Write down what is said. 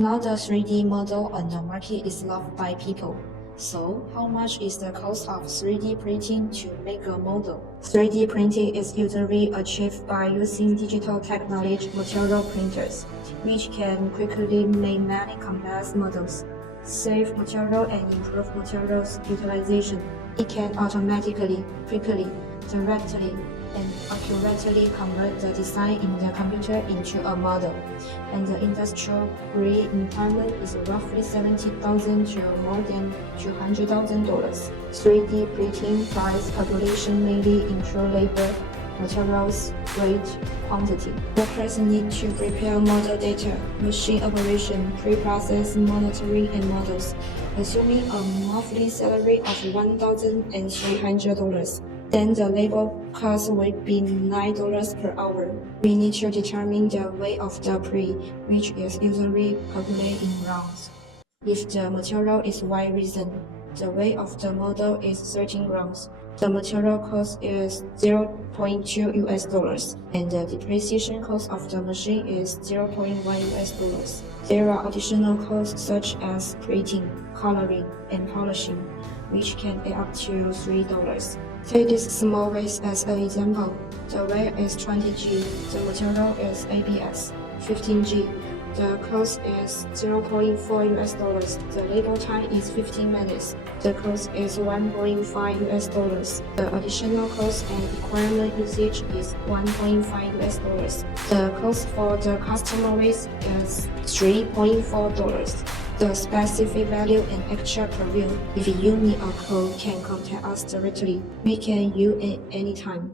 Now the 3D model on the market is loved by people. So, how much is the cost of 3D printing to make a model? 3D printing is usually achieved by using digital technology material printers, which can quickly make many complex models, save material and improve materials utilization. It can automatically, quickly, directly, and accurately convert the design in the computer into a model, and the industrial grade requirement is roughly $70,000 to more than $200,000. 3D printing price calculation mainly include labor, materials, weight, quantity. Workers need to prepare model data, machine operation, pre-process monitoring and models, assuming a monthly salary of $1,300. Then the labor cost will be $9 per hour. We need to determine the weight of the pre, which is usually calculated in rounds. If the material is wide resin, the weight of the model is 13 grams. The material cost is $0.2 US, and the depreciation cost of the machine is $0.1 US. There are additional costs such as printing, coloring, and polishing, which can add up to $3. Take this small vase as an example. The weight is 20 g, the material is ABS, 15 g. The cost is $0.4 US. The labor time is 15 minutes. The cost is $1.5 US. The additional cost and equipment usage is $1.5 US. The cost for the customer vase is $3.4. The specific value and actual preview. If you need a code, can contact us directly. We can use it anytime.